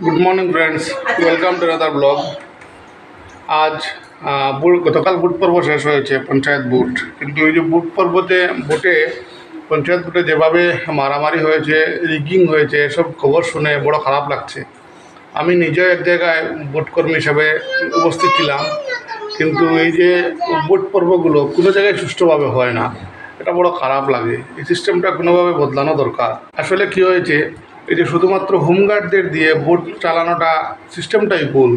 Good morning friends, welcome to another blog. আজ গতকাল বুট পর্ব শেষ হয়েছে, পঞ্চায়েত বুট। কিন্তু এই যে বুটে পঞ্চায়েত বুটে যেভাবে মারামারি হয়েছে, রিগিং হয়েছে, এসব খবর শুনে বড় খারাপ লাগছে। আমি নিজেও এক জায়গায় বুট কর্মী হিসাবে উপস্থিত ছিলাম, কিন্তু এই যে বুট পর্বগুলো কোনো জায়গায় সুষ্ঠুভাবে হয় না, এটা বড় খারাপ লাগে। এই সিস্টেমটা কোনোভাবে বদলানো দরকার। আসলে কি হয়েছে, এই যে শুধুমাত্র হোমগার্ডদের দিয়ে ভোট চালানোটা সিস্টেমটাই ভুল।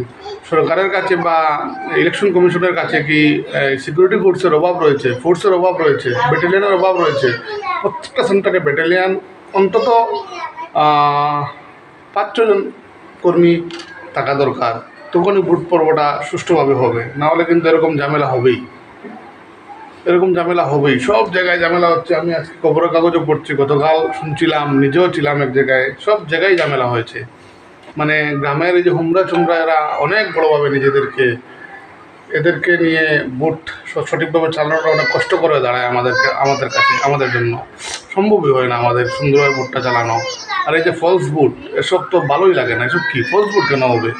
সরকারের কাছে বা ইলেকশন কমিশনের কাছে কি সিকিউরিটি ফোর্সের অভাব রয়েছে, ব্যাটালিয়নের অভাব রয়েছে? প্রত্যেকটা সেন্টারে ব্যাটালিয়ান অন্তত ৫-৬ জন কর্মী থাকা দরকার। তখনই ভোট পর্বটা সুষ্ঠুভাবে হবে, নাহলে কিন্তু এরকম ঝামেলা হবেই। সব জায়গায় ঝামেলা হচ্ছে। আমি আজকে খবরের কাগজে পড়ছি, গতকাল শুনছিলাম, নিজেও ছিলাম এক জায়গায়, সব জায়গায় ঝামেলা হয়েছে। মানে গ্রামের এই যে হুমরা চুমরা, এরা অনেক বড়োভাবে এদেরকে নিয়ে ভোট সঠিকভাবে চালানোটা অনেক কষ্ট করে দাঁড়ায় আমাদের কাছে, আমাদের জন্য সম্ভবই হয় না আমাদের সুন্দরভাবে ভোটটা চালানো। আর এই যে ফলস ভোট, এসব তো ভালোই লাগে না। এসব কি ফলস ভোট কেন হবে?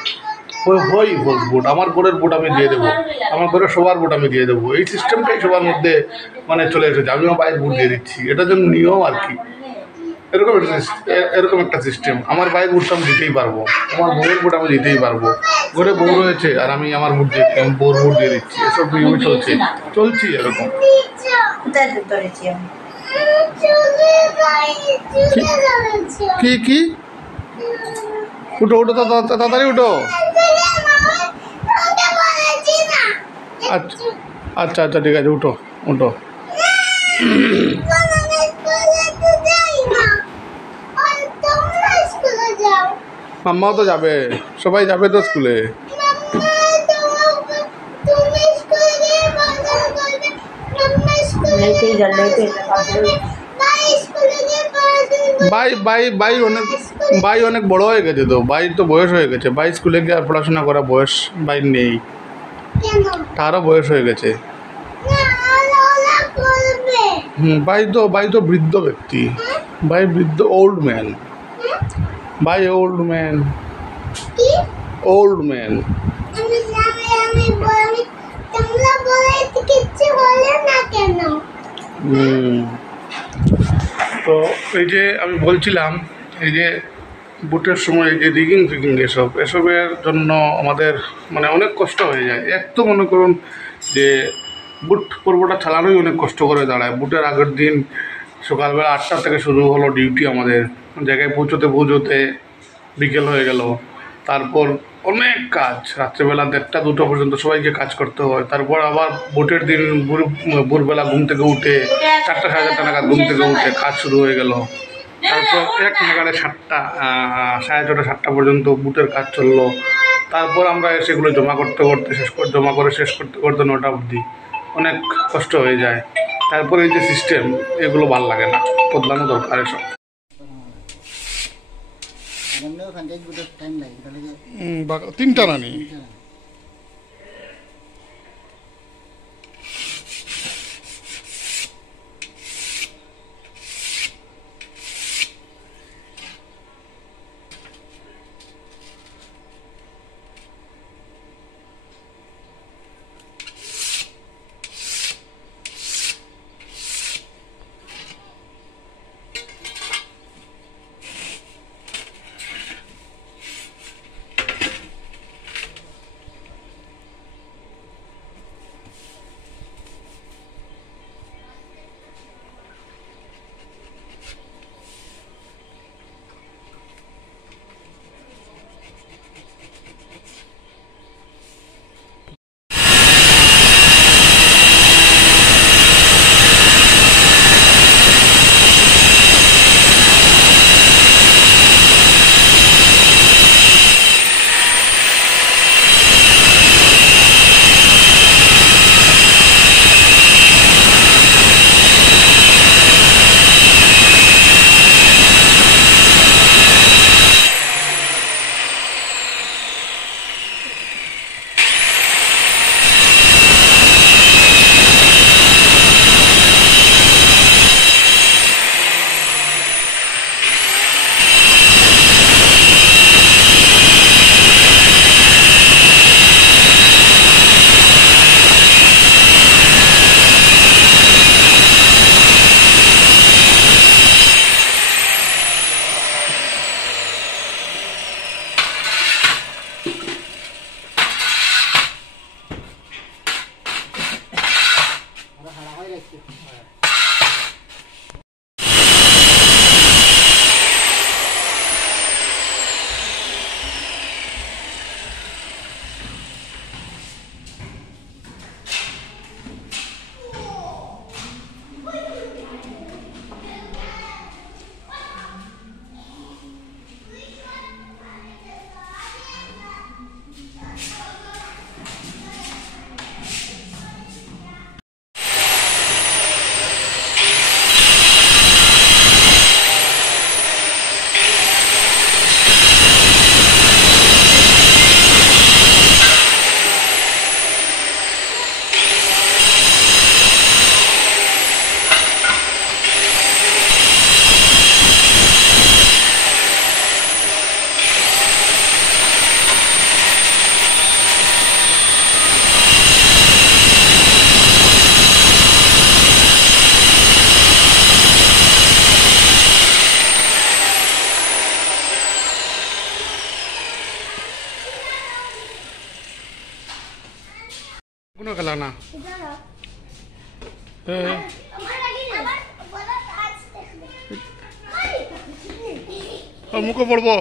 হয় ফলস ভোট, আমার ঘরের ভোট আমি দিয়ে দেবো, আমার ঘরের সবার ভোট আমি দিয়ে দেবো, এই সিস্টেমটাই সবার মধ্যে মানে চলে এসেছে। আমিও বাইরের ভোট দিয়ে দিচ্ছি, এটার জন্য নিয়ম আর কি। এরকম একটা সিস্টেম। আমার বাইরের ভোটটা আমি দিতেই পারবো, আমার বউয়ের ভোট আমি দিতেই পারবো। ঘরে বউ রয়েছে আর আমি আমার ভোট দিয়ে বউর ভোট দিয়ে দিচ্ছি, এসব নিয়মই চলছি এরকম। কি কি উঠো উঠো, তাড়াতাড়ি উঠো। আচ্ছা আচ্ছা আচ্ছা, ঠিক আছে, উঠো উঠো। মাম্মাও তো যাবে, সবাই যাবে তো স্কুলে। ভাই অনেক বড় হয়ে গেছে তো, ভাই তো বয়স হয়ে গেছে। ভাই স্কুলে গিয়ে আর পড়াশোনা করা বয়স ভাই নেই, তারও বয়স হয়ে গেছে। ভাই তো বৃদ্ধ ব্যক্তি, ভাই বৃদ্ধ, ওল্ড ম্যান। ভাই ওল্ড ম্যান। তো এই যে আমি বলছিলাম, এই যে বুটের সময় এই যে রিগিং এসবের জন্য আমাদের মানে অনেক কষ্ট হয়ে যায়। এক তো মনে করুন যে বুট পর্বটা চালানোই অনেক কষ্ট করে দাঁড়ায়। বুটের আগের দিন সকালবেলা 8টা থেকে শুরু হলো ডিউটি, আমাদের জায়গায় পৌঁছতে বিকেল হয়ে গেল। তারপর অনেক কাজ, রাত্রেবেলা 1টা-2টা পর্যন্ত সবাইকে কাজ করতে হয়। তারপর আবার ভোটের দিন ভোরবেলা ঘুম থেকে উঠে 4টা-4:30 নাগাদ ঘুম থেকে উঠে কাজ শুরু হয়ে গেল। তারপর এক নাগাড়ে 7টা, 6:30-7টা পর্যন্ত বুটের কাজ চললো। তারপর আমরা সেগুলো জমা করতে শেষ করতে 9টা অবধি অনেক কষ্ট হয়ে যায়। তারপরে এই যে সিস্টেম, এগুলো ভাল লাগে না, বদলানো দরকার এসব। তিনটা রানি। খেলা না মুখে পড়বো